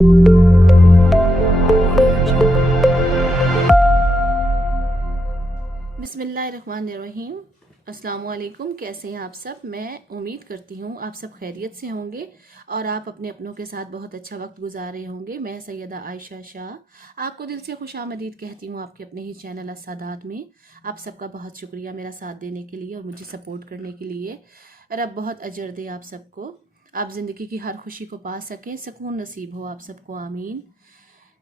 बिस्मिल्लाहिर्रहमानिर्रहीम। अस्सलामुअलैकुम। कैसे हैं आप सब? मैं उम्मीद करती हूँ आप सब खैरियत से होंगे और आप अपने अपनों के साथ बहुत अच्छा वक्त गुजार रहे होंगे। मैं सैयदा आयशा शाह आपको दिल से खुशामदीद कहती हूँ आपके अपने ही चैनल अस्सादात में। आप सबका बहुत शुक्रिया मेरा साथ देने के लिए और मुझे सपोर्ट करने के लिए। रब बहुत अजर दे आप सबको, आप ज़िंदगी की हर खुशी को पा सकें, सुकून नसीब हो आप सबको, आमीन।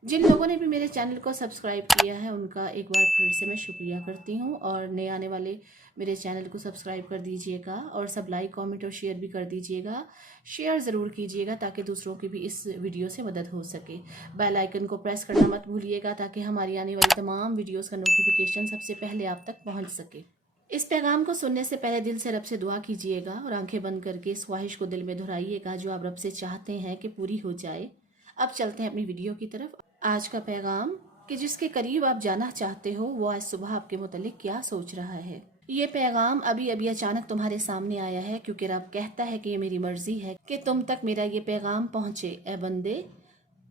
जिन लोगों ने भी मेरे चैनल को सब्सक्राइब किया है उनका एक बार फिर से मैं शुक्रिया करती हूँ, और नए आने वाले मेरे चैनल को सब्सक्राइब कर दीजिएगा और सब लाइक कमेंट और शेयर भी कर दीजिएगा। शेयर ज़रूर कीजिएगा ताकि दूसरों की भी इस वीडियो से मदद हो सके। बेल आइकन को प्रेस करना मत भूलिएगा ताकि हमारी आने वाली तमाम वीडियोज़ का नोटिफिकेशन सबसे पहले आप तक पहुँच सके। इस पैगाम को सुनने से पहले दिल से रब से दुआ कीजिएगा और आंखें बंद करके इस ख्वाहिश को दिल में दोहराइएगा जो आप रब से चाहते हैं कि पूरी हो जाए। अब चलते हैं अपनी वीडियो की तरफ। आज का पैगाम कि जिसके करीब आप जाना चाहते हो वो आज सुबह आपके मुतालिक क्या सोच रहा है। ये पैगाम अभी अभी अचानक तुम्हारे सामने आया है क्योंकि रब कहता है कि ये मेरी मर्जी है कि तुम तक मेरा ये पैगाम पहुँचे। ए बंदे,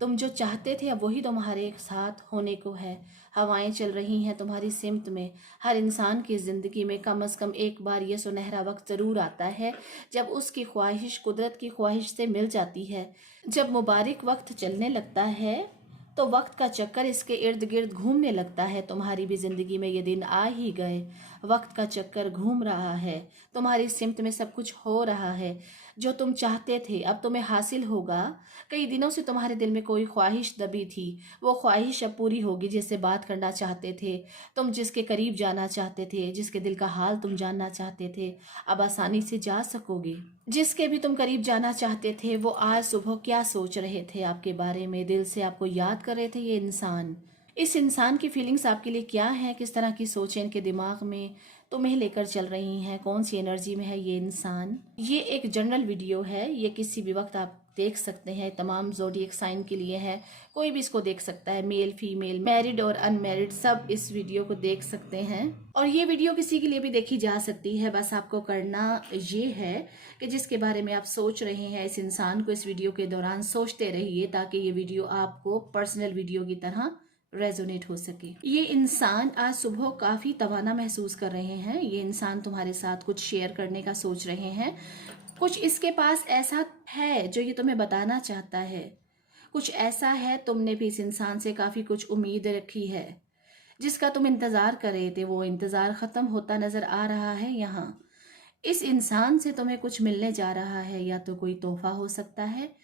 तुम जो चाहते थे अब वही तुम्हारे साथ होने को है। हवाएं चल रही हैं तुम्हारी सिमत में। हर इंसान की ज़िंदगी में कम से कम एक बार ये सुनहरा वक्त ज़रूर आता है जब उसकी ख्वाहिश कुदरत की ख्वाहिश से मिल जाती है। जब मुबारक वक्त चलने लगता है तो वक्त का चक्कर इसके इर्द गिर्द घूमने लगता है। तुम्हारी भी ज़िंदगी में ये दिन आ ही गए। वक्त का चक्कर घूम रहा है, तुम्हारी सिमत में सब कुछ हो रहा है। जो तुम चाहते थे अब तुम्हें हासिल होगा। कई दिनों से तुम्हारे दिल में कोई ख्वाहिश दबी थी, वो ख्वाहिश अब पूरी होगी। जिससे बात करना चाहते थे तुम, जिसके करीब जाना चाहते थे, जिसके दिल का हाल तुम जानना चाहते थे, अब आसानी से जा सकोगे। जिसके भी तुम करीब जाना चाहते थे वो आज सुबह क्या सोच रहे थे आपके बारे में, दिल से आपको याद कर रहे थे ये इंसान। इस इंसान की फीलिंग्स आपके लिए क्या है, किस तरह की सोचें इनके दिमाग में तुम्हें लेकर चल रही हैं, कौन सी एनर्जी में है ये इंसान। ये एक जनरल वीडियो है, ये किसी भी वक्त आप देख सकते हैं। तमाम ज़ोडिएक साइन के लिए है, कोई भी इसको देख सकता है। मेल फीमेल, मैरिड और अनमैरिड सब इस वीडियो को देख सकते हैं। और ये वीडियो किसी के लिए भी देखी जा सकती है। बस आपको करना ये है कि जिसके बारे में आप सोच रहे हैं इस इंसान को इस वीडियो के दौरान सोचते रहिए ताकि ये वीडियो आपको पर्सनल वीडियो की तरह रेजोनेट हो सके। ये इंसान आज सुबह काफ़ी तवाना महसूस कर रहे हैं। ये इंसान तुम्हारे साथ कुछ शेयर करने का सोच रहे हैं। कुछ इसके पास ऐसा है जो ये तुम्हें बताना चाहता है। कुछ ऐसा है, तुमने भी इस इंसान से काफ़ी कुछ उम्मीद रखी है। जिसका तुम इंतज़ार कर रहे थे वो इंतज़ार ख़त्म होता नज़र आ रहा है। यहाँ इस इंसान से तुम्हें कुछ मिलने जा रहा है, या तो कोई तोहफा हो सकता है,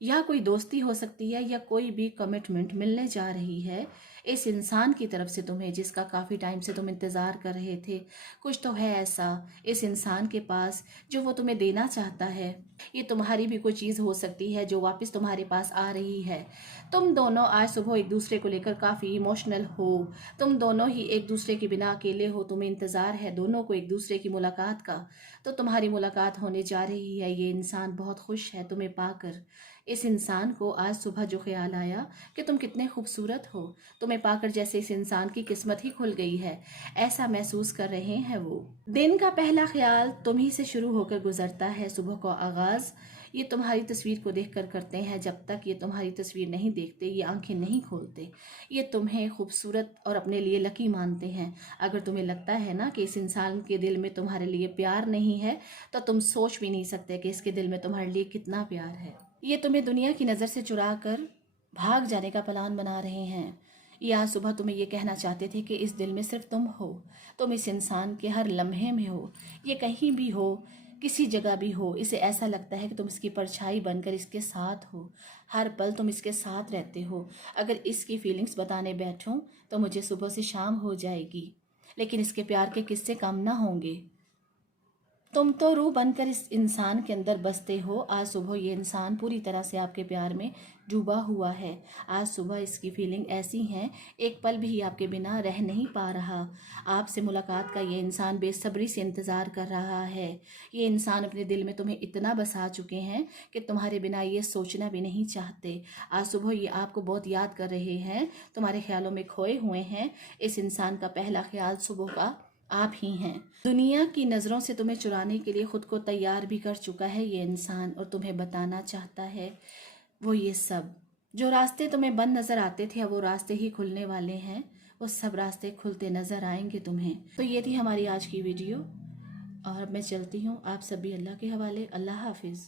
या कोई दोस्ती हो सकती है, या कोई भी कमिटमेंट मिलने जा रही है इस इंसान की तरफ से तुम्हें, जिसका काफ़ी टाइम से तुम इंतज़ार कर रहे थे। कुछ तो है ऐसा इस इंसान के पास जो वो तुम्हें देना चाहता है। ये तुम्हारी भी कोई चीज़ हो सकती है जो वापस तुम्हारे पास आ रही है। तुम दोनों आज सुबह एक दूसरे को लेकर काफ़ी इमोशनल हो। तुम दोनों ही एक दूसरे के बिना अकेले हो। तुम्हें इंतज़ार है दोनों को एक दूसरे की मुलाकात का। तो तुम्हारी मुलाकात होने जा रही है। ये इंसान बहुत खुश है तुम्हें पाकर। इस इंसान को आज सुबह जो ख्याल आया कि तुम कितने खूबसूरत हो, तुम्हें पाकर जैसे इस इंसान की किस्मत ही खुल गई है, ऐसा महसूस कर रहे हैं वो। दिन का पहला ख्याल तुम ही से शुरू होकर गुजरता है। सुबह का आगाज़ ये तुम्हारी तस्वीर को देखकर करते हैं। जब तक ये तुम्हारी तस्वीर नहीं देखते, ये आंखें नहीं खोलते, ये तुम्हें खूबसूरत और अपने लिए लकी मानते हैं। अगर तुम्हें लगता है ना कि इस इंसान के दिल में तुम्हारे लिए प्यार नहीं है, तो तुम सोच भी नहीं सकते कि इसके दिल में तुम्हारे लिए कितना प्यार है। ये तुम्हें दुनिया की नज़र से चुरा कर भाग जाने का प्लान बना रहे हैं। ये आज सुबह तुम्हें ये कहना चाहते थे कि इस दिल में सिर्फ तुम हो। तुम इस इंसान के हर लम्हे में हो। ये कहीं भी हो, किसी जगह भी हो, इसे ऐसा लगता है कि तुम इसकी परछाई बनकर इसके साथ हो। हर पल तुम इसके साथ रहते हो। अगर इसकी फीलिंग्स बताने बैठूं तो मुझे सुबह से शाम हो जाएगी, लेकिन इसके प्यार के किस्से कम ना होंगे। तुम तो रूह बनकर इस इंसान के अंदर बसते हो। आज सुबह ये इंसान पूरी तरह से आपके प्यार में डूबा हुआ है। आज सुबह इसकी फीलिंग ऐसी हैं, एक पल भी आपके बिना रह नहीं पा रहा। आपसे मुलाकात का ये इंसान बेसब्री से इंतज़ार कर रहा है। ये इंसान अपने दिल में तुम्हें इतना बसा चुके हैं कि तुम्हारे बिना ये सोचना भी नहीं चाहते। आज सुबह ये आपको बहुत याद कर रहे हैं, तुम्हारे ख्यालों में खोए हुए हैं। इस इंसान का पहला ख्याल सुबह का आप ही हैं। दुनिया की नज़रों से तुम्हें चुराने के लिए खुद को तैयार भी कर चुका है ये इंसान, और तुम्हें बताना चाहता है वो ये सब जो रास्ते तुम्हें बंद नज़र आते थे अब वो रास्ते ही खुलने वाले हैं, वो सब रास्ते खुलते नज़र आएंगे तुम्हें। तो ये थी हमारी आज की वीडियो और अब मैं चलती हूँ। आप सभी अल्लाह के हवाले। अल्लाह हाफिज़।